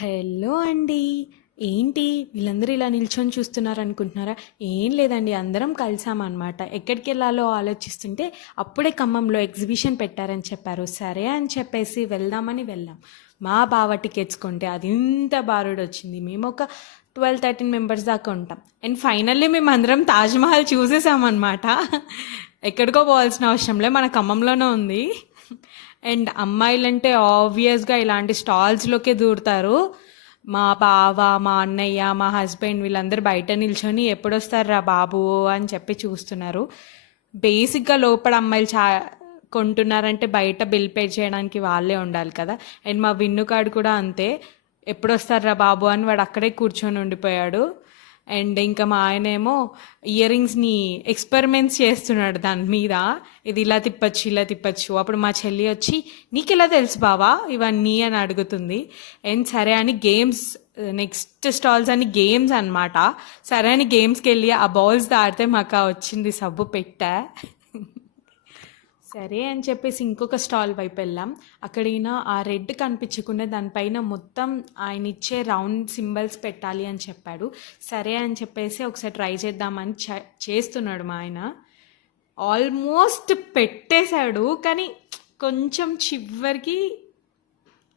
Hello అండి. ఏంటి వీళ్ళందరూ ఇలా నిల్చొని చూస్తున్నారనుకుంటున్నారా? ఏం లేదండి. అందరం కలిసామనమాట. ఎక్కడికెళ్ళాలో ఆలోచిస్తుంటే అప్పుడే ఖమ్మంలో ఎగ్జిబిషన్ పెట్టారని చెప్పారు. సరే అని చెప్పేసి వెళ్దామని వెళ్ళాం. మా బావ టికెట్స్ కొంటే అది ఇంత బారుడొచ్చింది. మేమొక 12, 13 మెంబర్స్ దాకా ఉంటాం. అండ్ ఫైనల్లీ మేమందరం తాజ్‌మహల్ చూసేసామనమాట. ఎక్కడికో పోవాల్సిన అవసరం లే. మన ఖమ్మంలోనే ఉంది. అండ్ అమ్మాయిలంటే ఆబ్వియస్గా ఇలాంటి స్టాల్స్లోకే దూరుతారు. మా బావ, మా అన్నయ్య, మా హస్బెండ్ వీళ్ళందరూ బయట నిల్చొని ఎప్పుడొస్తారా బాబు అని చెప్పి చూస్తున్నారు. బేసిక్గా లోపల అమ్మాయిలు కొంటున్నారంటే బయట బిల్ పే చేయడానికి వాళ్ళే ఉండాలి కదా. అండ్ మా విన్నుకాడు కూడా అంతే. ఎప్పుడొస్తారా బాబు అని వాడు అక్కడే కూర్చొని ఉండిపోయాడు. అండ్ ఇంకా మా ఆయనేమో ఇయర్ రింగ్స్ని ఎక్స్పెరిమెంట్స్ చేస్తున్నాడు దాని మీద. ఇది ఇలా తిప్పచ్చు, ఇలా తిప్పచ్చు. అప్పుడు మా చెల్లి వచ్చి నీకెలా తెలుసు బావా ఇవన్నీ అని అడుగుతుంది. అండ్ సరే అని గేమ్స్, నెక్స్ట్ స్టాల్స్ అని గేమ్స్ అనమాట. సరే అని గేమ్స్కి వెళ్ళి ఆ బాల్స్ దాడితే మాకు వచ్చింది సబ్బు పెట్టా. సరే అని చెప్పేసి ఇంకొక స్టాల్ వైపు వెళ్ళాం. అక్కడైన ఆ రెడ్ కనిపించకుండా దానిపైన మొత్తం ఆయన ఇచ్చే రౌండ్ సింబల్స్ పెట్టాలి అని చెప్పాడు. సరే అని చెప్పేసి ఒకసారి ట్రై చేద్దామని చేస్తున్నాడు మా ఆయన. ఆల్మోస్ట్ పెట్టేశాడు, కానీ కొంచెం చివరికి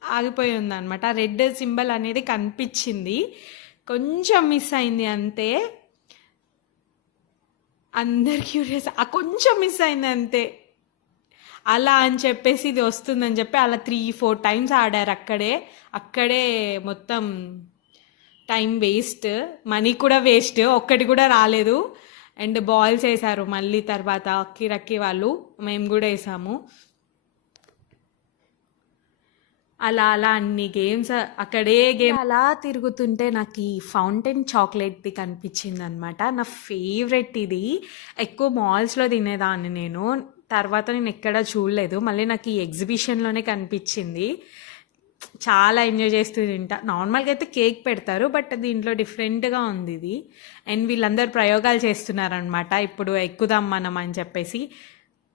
ఆగిపోయి ఉందన్నమాట. రెడ్ సింబల్ అనేది కనిపించింది, కొంచెం మిస్ అయింది అంతే. అందరు క్యూరియస్, కొంచెం మిస్ అయింది అంతే. అలా అని చెప్పేసి ఇది వస్తుందని చెప్పి అలా 3-4 టైమ్స్ ఆడారు. అక్కడే మొత్తం టైం వేస్ట్, మనీ కూడా వేస్ట్, ఒక్కటి కూడా రాలేదు. అండ్ బాల్స్ వేసారు మళ్ళీ తర్వాత అక్కి వాళ్ళు, మేము కూడా వేసాము. అలా అన్ని గేమ్స్ అక్కడే గేమ్ అలా తిరుగుతుంటే నాకు ఈ ఫౌంటైన్ చాక్లెట్ది కనిపించింది అనమాట. నా ఫేవరెట్ ఇది. ఎక్కువ మాల్స్లో తినేదాన్ని నేను, తర్వాత నేను ఎక్కడా చూడలేదు. మళ్ళీ నాకు ఈ ఎగ్జిబిషన్లోనే కనిపించింది. చాలా ఎంజాయ్ చేస్తూ తింటా. నార్మల్గా అయితే కేక్ పెడతారు, బట్ దీంట్లో డిఫరెంట్గా ఉంది ఇది. అండ్ వీళ్ళందరూ ప్రయోగాలు చేస్తున్నారనమాట, ఇప్పుడు ఎక్కుదాం మనం అని చెప్పేసి.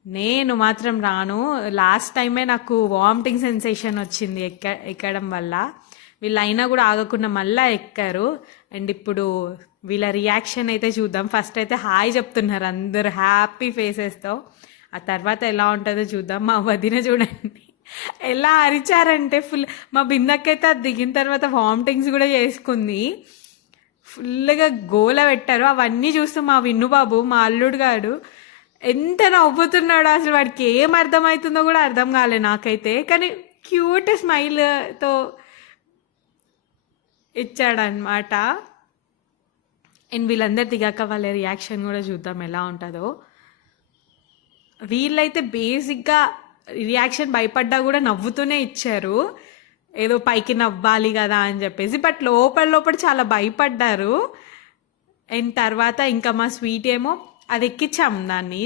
నేను మాత్రం రాను. లాస్ట్ టైమే నాకు వామిటింగ్ సెన్సేషన్ వచ్చింది ఎక్కడం వల్ల. వీళ్ళు అయినా కూడా ఆగకుండా మళ్ళీ ఎక్కారు. అండ్ ఇప్పుడు వీళ్ళ రియాక్షన్ అయితే చూద్దాం. ఫస్ట్ అయితే హాయ్ చెప్తున్నారు అందరు హ్యాపీ ఫేసెస్తో. ఆ తర్వాత ఎలా ఉంటుందో చూద్దాం. మా వదిన చూడండి ఎలా అరిచారంటే ఫుల్. మా బిందక్కైతే అది దిగిన తర్వాత వామిటింగ్స్ కూడా చేసుకుంది. ఫుల్గా గోల పెట్టారు. అవన్నీ చూస్తూ మా విన్నుబాబు, మా అల్లుడు గాడు ఎంత నవ్వుతున్నాడో, అసలు వాడికి ఏం అర్థమవుతుందో కూడా అర్థం కాలే నాకైతే. కానీ క్యూట్ స్మైల్తో ఇచ్చాడనమాట. అండ్ వీళ్ళందరు దిగాక వాళ్ళ రియాక్షన్ కూడా చూద్దాం ఎలా ఉంటుందో. వీళ్ళైతే బేసిక్గా రియాక్షన్ భయపడ్డా కూడా నవ్వుతూనే ఇచ్చారు, ఏదో పైకి నవ్వాలి కదా అని చెప్పేసి. బట్ లోపల చాలా భయపడ్డారు. అండ్ తర్వాత ఇంకా మా స్వీట్ ఏమో అది ఎక్కించాం, దాన్ని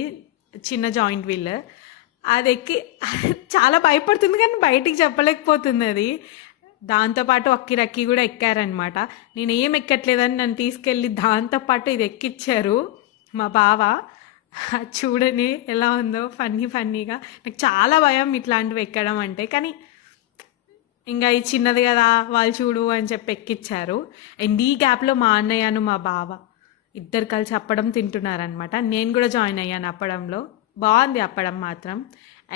చిన్న జాయింట్ వీల్. అది ఎక్కి చాలా భయపడుతుంది కానీ బయటికి చెప్పలేకపోతుంది అది. దాంతోపాటు అక్కి కూడా ఎక్కారనమాట. నేను ఏం ఎక్కట్లేదని నన్ను తీసుకెళ్ళి దాంతోపాటు ఇది ఎక్కిచ్చారు మా బావ. చూడని ఎలా ఉందో ఫన్నీగా. నాకు చాలా భయం ఇట్లాంటివి ఎక్కడం అంటే, కానీ ఇంకా ఇది చిన్నది కదా వాళ్ళు చూడు అని చెప్పి ఎక్కిచ్చారు. అండ్ ఈ గ్యాప్లో మా అన్నయ్యను మా బావ ఇద్దరు కలిసి అప్పడం తింటున్నారనమాట. నేను కూడా జాయిన్ అయ్యాను అప్పడంలో. బాగుంది అప్పడం మాత్రం.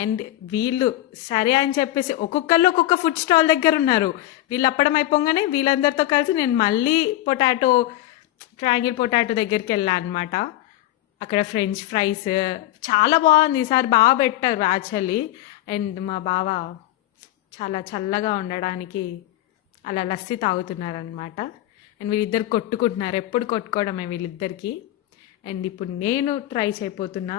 అండ్ వీళ్ళు సరే అని చెప్పేసి ఒక్కొక్కళ్ళు ఒక్కొక్క ఫుడ్ స్టాల్ దగ్గర ఉన్నారు. వీళ్ళు అప్పడం అయిపోగానే వీళ్ళందరితో కలిసి నేను మళ్ళీ ట్రయాంగిల్ పొటాటో దగ్గరికి వెళ్ళాను అనమాట. అక్కడ ఫ్రెంచ్ ఫ్రైస్ చాలా బాగుంది, ఈసారి బాగా పెట్టారు యాక్చువల్లీ. అండ్ మా బావ చాలా చల్లగా ఉండడానికి అలా లస్సీ తాగుతున్నారనమాట. అండ్ వీళ్ళిద్దరు కొట్టుకుంటున్నారు, ఎప్పుడు కొట్టుకోవడమే వీళ్ళిద్దరికి. అండ్ ఇప్పుడు నేను ట్రై చేయబోతున్నా.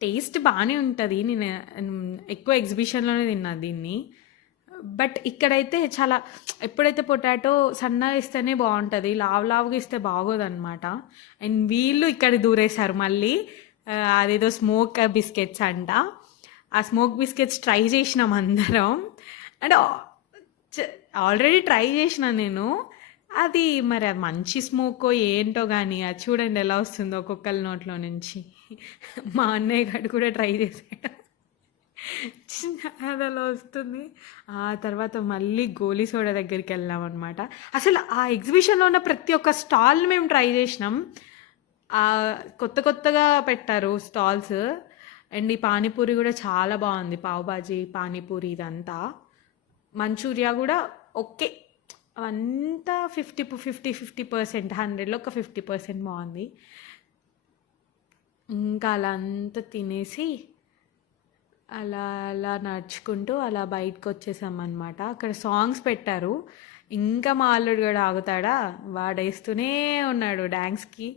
టేస్ట్ బాగానే ఉంటుంది. నేను ఎక్కువ ఎగ్జిబిషన్లోనే తిన్నా దీన్ని. బట్ ఇక్కడైతే చాలా, ఎప్పుడైతే పొటాటో సన్నగా ఇస్తేనే బాగుంటుంది, లావుగా ఇస్తే బాగోదన్నమాట. అండ్ వీళ్ళు ఇక్కడ దూరేశారు మళ్ళీ. అదేదో స్మోక్ బిస్కెట్స్ అంట. ఆ స్మోక్ బిస్కెట్స్ ట్రై చేసినాం అందరం. అంటే ఆల్రెడీ ట్రై చేసిన నేను అది. మరి అది మంచి స్మోకో ఏంటో కానీ అది చూడండి ఎలా వస్తుందో ఒక్కొక్కరి నోట్లో నుంచి. మా అన్నయ్య గారు కూడా ట్రై చేశాడు. అదలా వస్తుంది. ఆ తర్వాత మళ్ళీ గోలీ సోడా దగ్గరికి వెళ్ళామనమాట. అసలు ఆ ఎగ్జిబిషన్‌లో ఉన్న ప్రతి ఒక్క స్టాల్‌ని మేము ట్రై చేసినాం. కొత్త కొత్తగా పెట్టారు స్టాల్స్. అండ్ ఈ పానీపూరి కూడా చాలా బాగుంది. పావ్ బాజీ, పానీపూరి ఇదంతా. మంచూరియా కూడా ఓకే. అంతా 50% 100లో ఒక 50% బాగుంది. ఇంకా అలా అంతా తినేసి అలా అలా నడుచుకుంటూ అలా బయటకొచ్చేసామనమాట. అక్కడ సాంగ్స్ పెట్టారు. ఇంకా మా అల్లుడు గూడా ఆగుతాడా? వాడేస్తూనే ఉన్నాడు డాన్స్‌కి.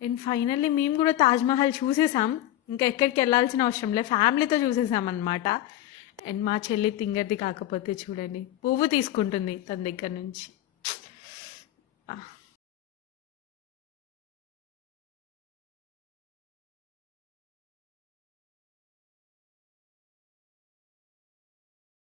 అండ్ ఫైనల్లీ మేము గూడా తాజ్‌మహల్ చూసేసాం. ఇంకా ఎక్కడికెళ్ళాల్సిన అవసరం లే. ఫ్యామిలీతో చూసేసామనమాట. అండ్ మా చెల్లి తింగర్ది కాకపోతే చూడండి పువ్వు తీసుకుంటుంది తన దగ్గర నుంచి.